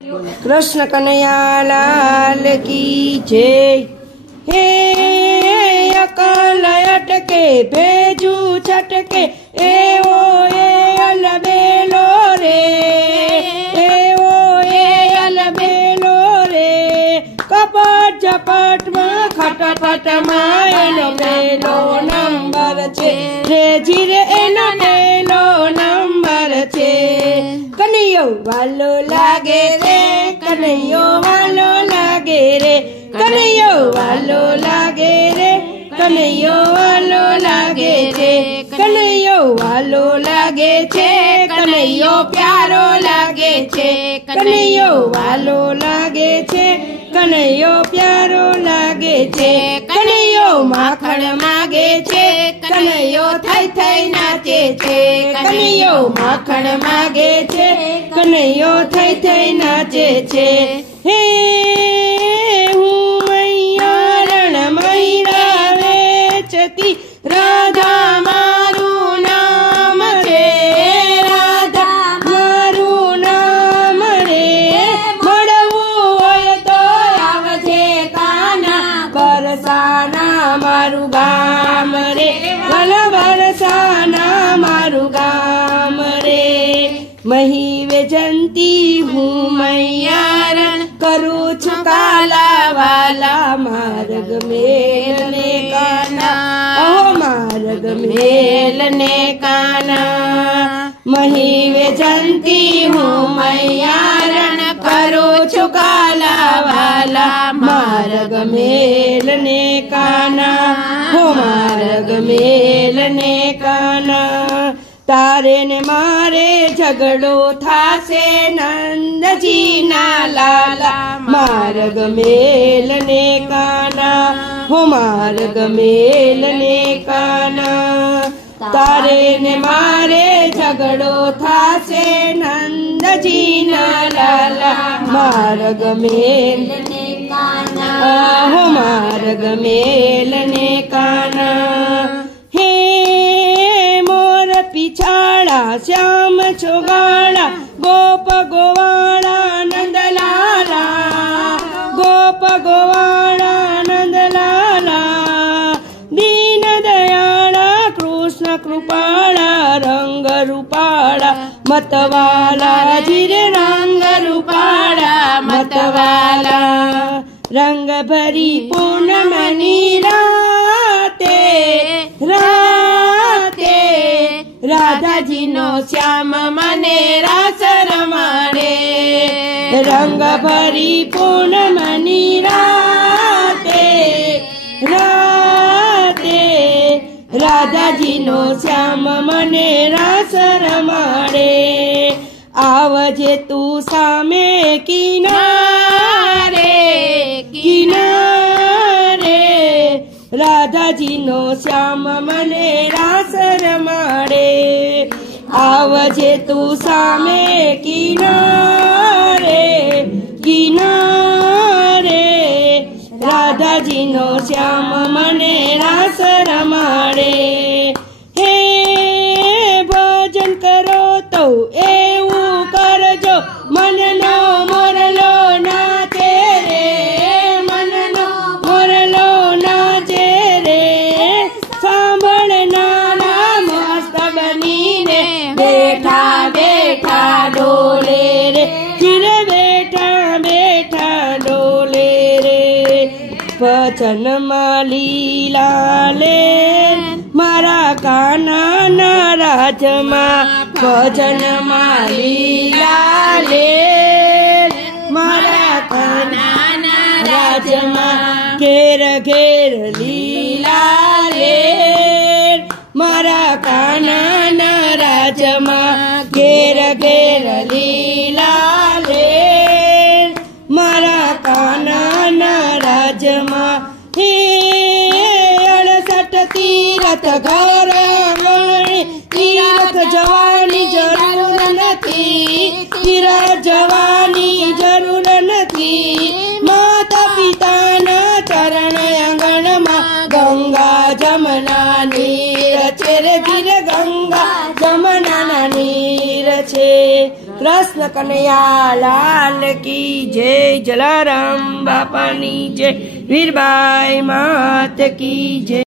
कृष्ण कन्हैया लाल की जय। हे अकाल अटके भेजू छटके एवो ए अलबेलो रे, एवो ए अलबेलो रे। कपट झपट में खटपट में एनो बेलो नंबर छे रे जीरे एनो बेलो नंबर छे। कन्हैयो वालो लागे रे, कन्हैयो वालो लागे रे, कन्हैयो वालो लागे रे, कन्हैयो वालो लागे रे, कन्हैयो वालो लागे छे, कन्हैयो प्यारो लागे छे, कन्हैयो वालो लागे छे, कन्हैयो प्यारो लागे छे। कन्हैयो माखण मागे छे, कन्हैयो थई थई नाचे छे, कन्हैयो माखण मागे छे, कन्हैयो थई थई नाचे छे। हे हूँ मैया रण मैया वेचती राधा मारू नाम रे, राधा मारू नाम रे। મળવું હોય તો આવજે કાના, બરસાના મારું ગામ રે, ભલા બરસાના મારું ગામ રે। મહી વેજંતી હું मैया रण करूँ छु काला वाला मार्ग मेलने काना, ओ मार्ग मेलने काना। मही वेजंती हूँ मैया रण करूँ छु काला वाला मार्ग मेलने काना, हो मार्ग मेलने काना। तारे ने मारे झगड़ो थासे नंदजी ना लाला मार्ग मेलने काना, हो मार्ग मेलने काना। तारे ने मारे झगड़ो थासे नंदजी ना लाला मार्ग मेलने काना, हो मार्ग मेलने काना। पिछाड़ा श्याम छोगाड़ा गोप गोवाड़ा नंदलाला, गोप गोवाड़ा नंदलाला। दीन दयाड़ा कृष्ण कृपाड़ा रंग रूपाड़ा मतवाला जिरे रंग रूपाड़ा मतवाला। रंग भरी पूर्णमनी राते राते राधा जी नो श्याम मने रास रमाड़े। रंग भरी पूर्णमनी राते राते राधा जी नो श्याम मने रास रमाड़े। आवजे तू सामे किनारे किनारे, राधा जी नो श्याम मने रास रमाड़े। आवजे तू सामे किनारे किनारे, राधा जी नो श्याम मने रास रमाड़े। हे भजन करो तो एवं करजो मन नो मोरलो नाचे रे, मन नो मोरलो नाचे रे। सांभळना मस्त बनीने बैठा बैठा डोले रे, चिरे बैठा बैठा डोले रे। वचन लीला ले मारा काना नाराज मा, वचन लीला ले मारा काना नाराज मा। घेर घेर लीला ले मारा काना नाराज मा, घेर घेर लीला ले मारा काना नाराज मा। हे 68 तीरथ घर तीरथ जवानी जरूर नथी, तीरथ जवानी जरूर नथी। माता पिता ना चरण आंगण में गंगा जमुना नीर छे रे, गंगा जमुना नीर छे। कृष्ण कन्हैया लाल की जय। जलाराम बापानी जय। वीरबाई मात की जय।